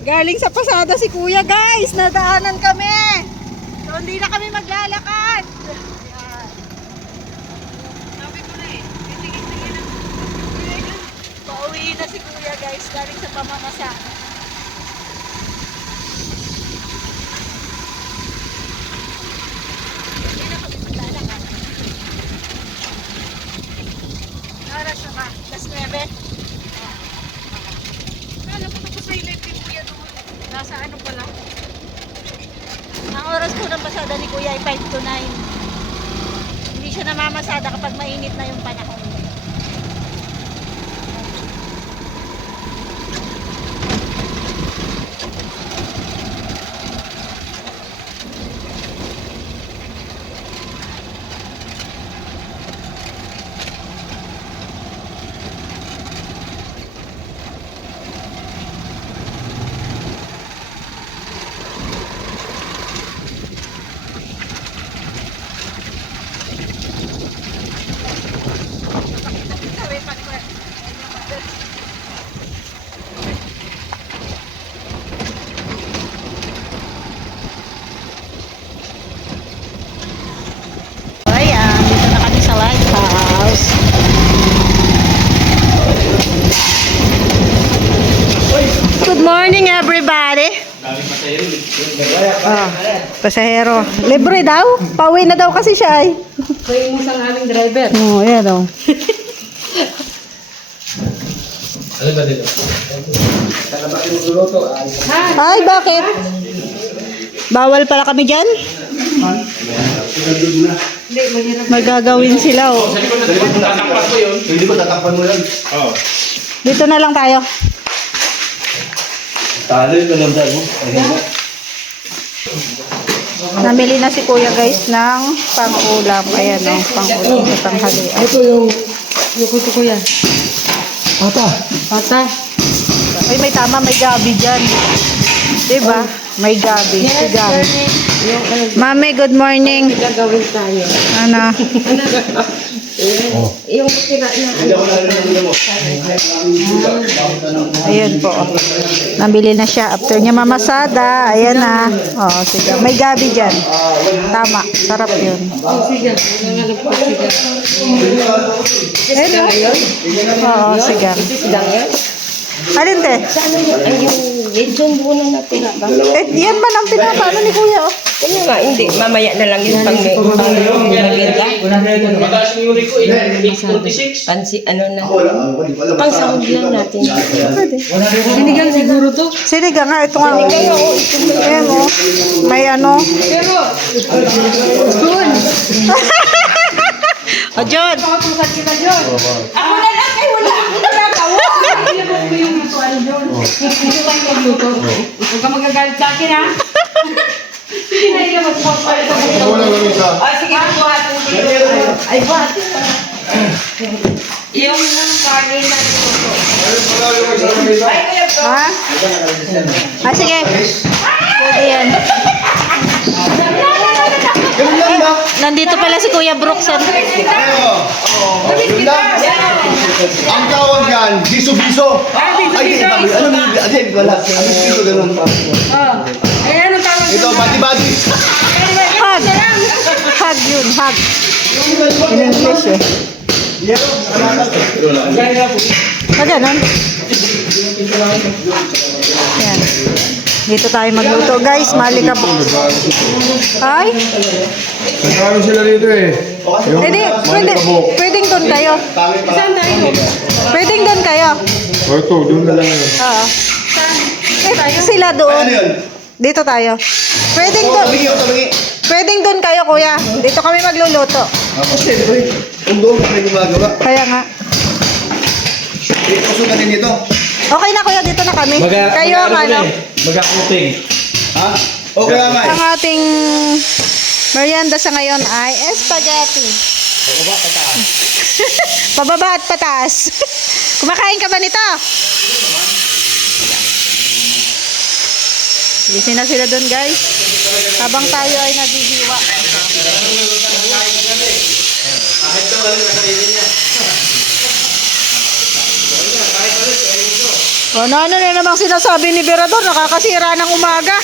Galing sa pasada si kuya guys. Nadaanan kami. So hindi na kami maglalakad. Ayan. Sabi ko na eh. Titigil-tigil na. Pauwi na si kuya guys. Galing sa pamamasa. Hindi na kami maglalakad. Oras na ba? Las 9? Kala ko tapos may live ni kuya doon. Nasa ano pala? Ang oras po ng pasada ni kuya ay 5 to 9. Hindi siya namamasada kapag mainit na yung panahon. Good morning everybody. Pasahero. Libre daw? Pauwi na daw kasi siya ay. Kaya mo sang aming driver. Oo, yan daw. Ano ba dito? Ay, bakit? Bawal pala kami dyan? May gagawin sila oh. Tatakpan ko yun. Hindi ko tatakpan mo yan. Oo. Dito na lang tayo. Talo yung kalamdan mo. Namili na si kuya guys ng pang-ulam. Ayan o, pang-ulam sa tanghalian. Ito yung kuto ko yan. Ata. Pata. Ay, may tama, may gabi dyan. Diba? May gabi. Si gabi. Yung ano, Mami, good morning. gagawin tayo. Ano? Yung tira na Hindi ako narinig mo. Ayun po. Nabili na siya. After niya mamasada. Ayan na. Oh, sige. May gabi dyan. Tama. Sarap yun. Sige. Yung ano po, sige. Ayun o. Oo, sige. Sigang yan? Alin te? Saan yung, ay yung medyon muna na tira ba? Eh, yan man ang pinapano ni kuya. Oh. Kaya nga, hindi. Mamaya na lang yung pang-maganda. Mataas yung uri ko, 846. Pansi, ano na. Ako wala. Hindi ko alam. Pang-sahod lang natin. Pwede. Sinigang siguro to. Sinigang nga. Ito nga. Ayan o. May ano. Pero, O, John. ako na lang ay wala akong ginagawa. Hindi mo yung lutuan doon. Hindi tayo magluto. Huwag ka magagalit sa akin ha. Sige na yung magpapal ito. Wala lang isa. Sige, buhatin ko yun. Ay, buhatin pa. Yung ng karne na luto. Ay, kaya to. Ha? Ah, sige. Pwede yan. Ganun lang ba? Nandito pala si Kuya Brookson. Yun lang. Ang tawag yan, biso-biso. Ay, di. Ano mo? Hindi, wala. Ang biso-biso ganun pa. Ay, anong tawag Ito, bati-bati. Hug. Hug yun. Hug. In English eh. Ah, ganun. Yan. Dito tayo magluto. Guys, malika po. Ay? Nagkano sila dito eh. Pwedeng doon kayo. Saan tayo? Pwedeng doon kayo. O ito, doon na lang yun. Oo. Sila Ano doon. yun? Dito tayo. Pwedeng Oo, doon. tabingi o tabingi. Pwedeng doon kayo, kuya. Dito kami magluluto. Ako siyempre, kung doon kami gumagawa. Kaya nga. Ito suganin ito. Okay na, kuya. Dito na kami. Kayo ang ano. Mag-akuting. Ha? O kaya nga. Ang ating merienda sa ngayon ay spaghetti. Pababa, pataas. Pababa at pataas. Kumakain ka ba nito? Gising na sila doon, guys. Habang tayo ay naghihiwa. Kahit daw, nakainin niya. Kahit ulit, kainin ko. Ano na namang sinasabi ni Berador, nakakasira ng umaga.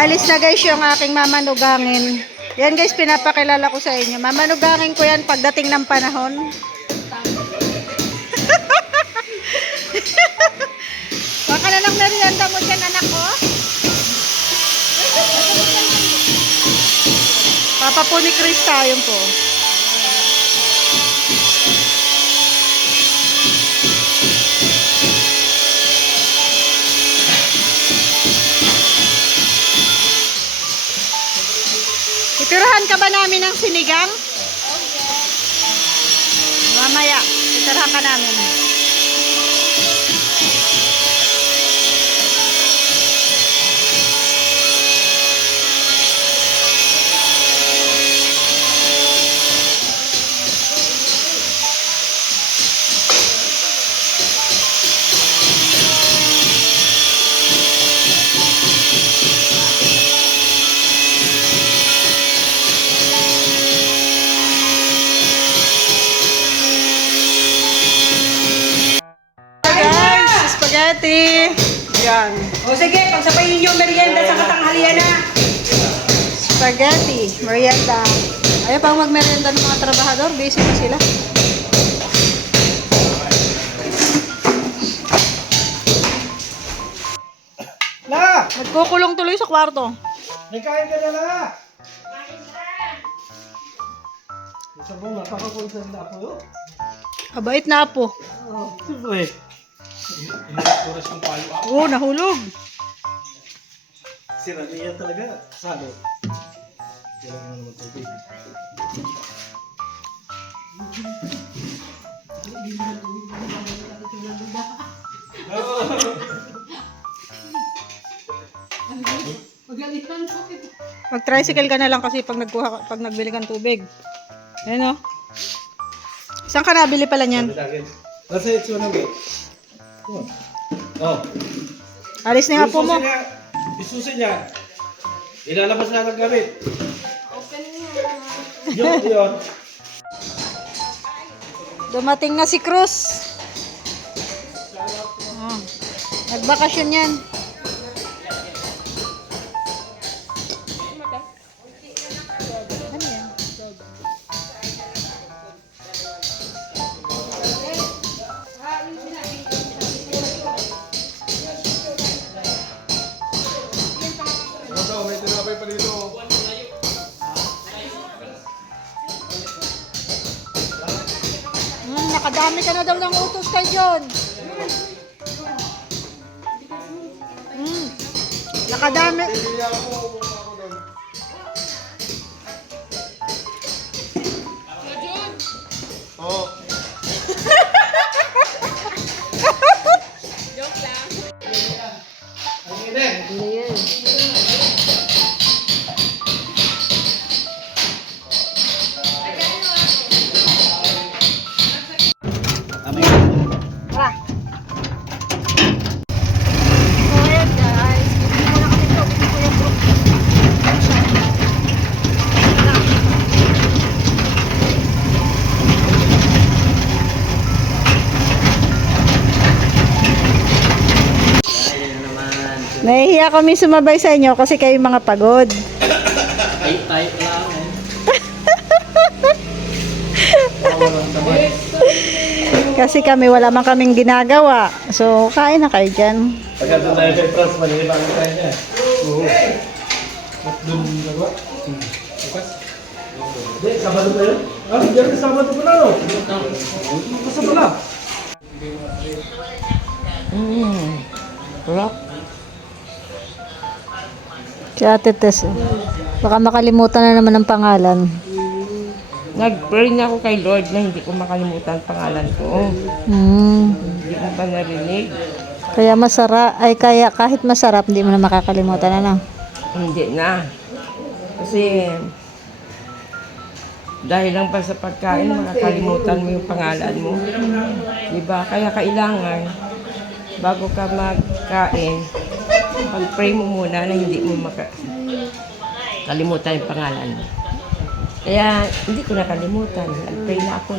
Alis na guys yung aking mamanugangin. Yan guys, pinapakilala ko sa inyo. Mamanugangin ko yan pagdating ng panahon. Baka na lang merienda mo dyan, anak ko. Papa po ni Chris tayo po. Titirahan ka ba namin ng sinigang? Mamaya, titirahan ka namin. Spaghetti. Yan. O sige, pagsabayin niyo merienda sa katanghalian na. Spaghetti. Merienda. Ayaw pang magmerienda ng mga trabahador. Busy pa sila. La! Nagkukulong tuloy sa kwarto. May kain ka na la! Sabong napakakulsan na po yun. Kabait na po. Siyempre. Inuras yung payo ako. Oo, nahulog. Sira niya talaga. Salo. Kailangan naman tubig. Mag-tricycle ka na lang kasi pag nagbili kang tubig. Ayan o. Saan ka nabili pala niyan? Nasa ito na ba? Oh. Alis na nga po mo. Isusi niya. Ilalabas na ng gamit. Yun. Dumating na si Cruz. Oh. Nagbakasyon yan. Ano yan? May tinapay pa dito. Nakadami ka na daw ng utos kay John. Nakadami. Hindi ako doon. Oh. Tara. So, ayan guys. Bibili muna kami ito. Bibili ko yung group. Nahihiya kami sumabay sa inyo kasi kayo mga pagod. Ay, tayo lang. Kasi kami wala man kaming ginagawa. So, kain na kayo dyan. Pagkata tayo kay Franz, manilipan tayo niya. Oo. At doon nagawa. Bukas. Hindi, Sabado pa yun? Ah, hindi Sabado pa na, no? Bukas na pala. Rock. Si Ate Tess. Baka makalimutan na naman ang pangalan. Nag-pray na ako kay Lord na hindi ko makalimutan pangalan ko. Hindi mo ba narinig? Kaya kaya kahit masarap, hindi mo na makakalimutan, ano? Hindi na. Kasi dahil lang pa sa pagkain, makakalimutan mo yung pangalan mo. Diba? Kaya kailangan, bago ka magkain, pag-pray mo muna na hindi mo makalimutan yung pangalan mo. Kaya hindi ko nakalimutan. Nag-pray na ako.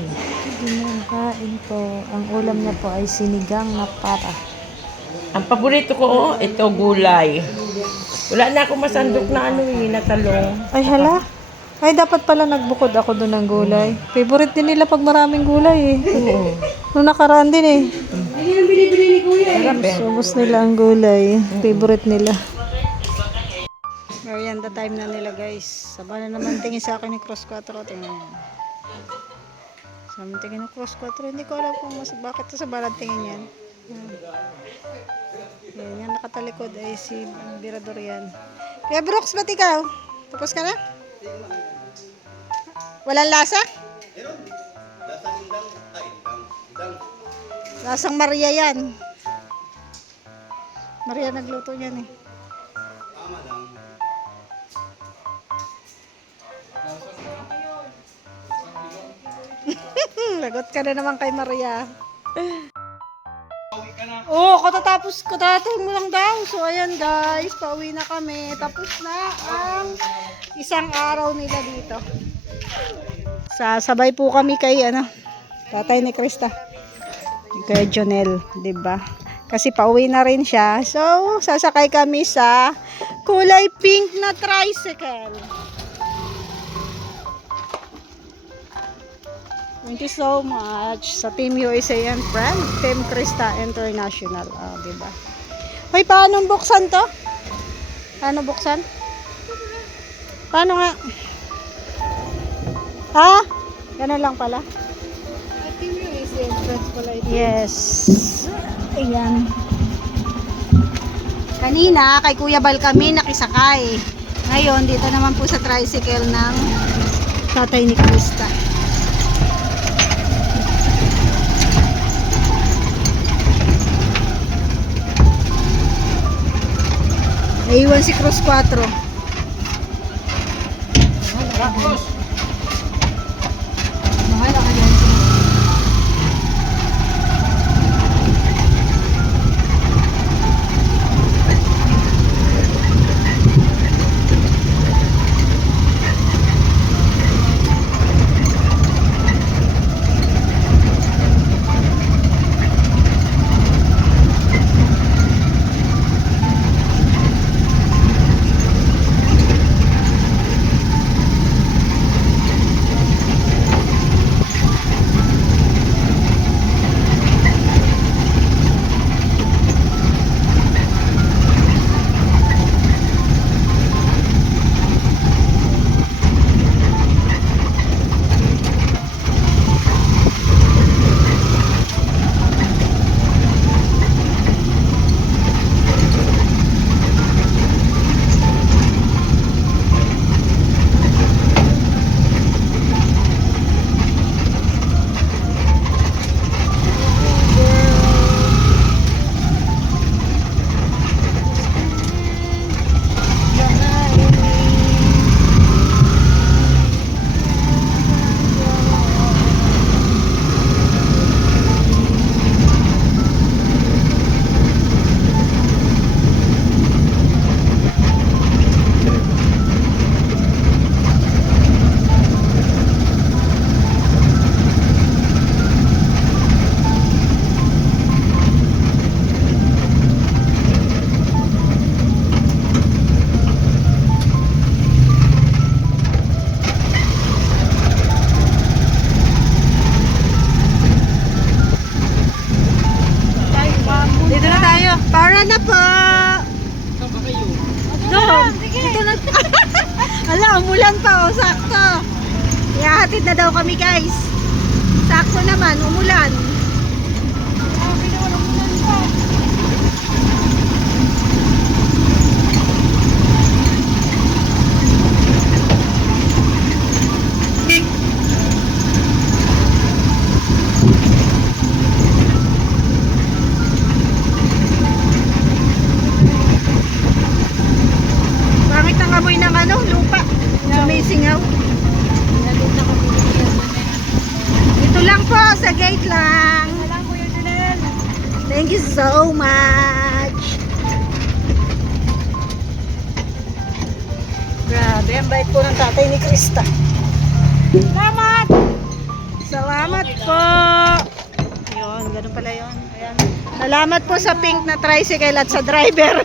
Kinakain po. Ang ulam na po ay sinigang na pata. Ang paborito ko, ito gulay. Wala na ako masandok na na talong. Ay, hala. Ay, dapat pala nagbukod ako doon ng gulay. Favorite din nila pag maraming gulay eh. Oo. Nung nakaraan din eh. Sarap eh. Subos nila ang gulay. Favorite nila. Merienda time na nila guys. Saba na naman tingin sa akin ni Cross 4. Tingnan yan. Sabi tingin ng Cross 4. Hindi ko alam kung bakit sa balat tingin yan. Yan, yan nakatalikod ay si Birador yan. Kaya Brooks, ba't ikaw? Tapos ka na? Walang lasa? Lasang Maria yan. Maria nagluto niyan eh. Lagot ka na naman kay Maria. Katatapos mo lang daw. So ayan guys, pauwi na kami. Tapos na ang isang araw nila dito. Sasabay po kami kay tatay ni Krista. Kay Jonel, 'di ba? Kasi pauwi na rin siya. So sasakay kami sa kulay pink na tricycle. Thank you so much sa Team USA and friend, Team Krista International. Diba? Hoy, paano buksan to? Paano buksan? Paano nga? Ha? Ganun lang pala. Team USA and friends pala ito. Yes. Ayan. Kanina, kay Kuya Bal kami nakisakay. Ngayon, dito naman po sa tricycle ng tatay ni Krista. Naiwan si Cross 4. Mahal ka dyan. Dito na tayo. Para na po. Doon. Dito na. Ala, umulan pa oh, sakto. Ihahatid na daw kami guys. Sakto naman, umulan. Pangit ang amoy ng ano, lupa. Sa may singaw. Ito lang po, sa gate lang. Thank you so much. Grabe, ang bait po ng tatay ni Krista. Salamat! Salamat po! Yun, ganun pala yun. Ayan. Salamat po sa pink na tricycle at sa driver.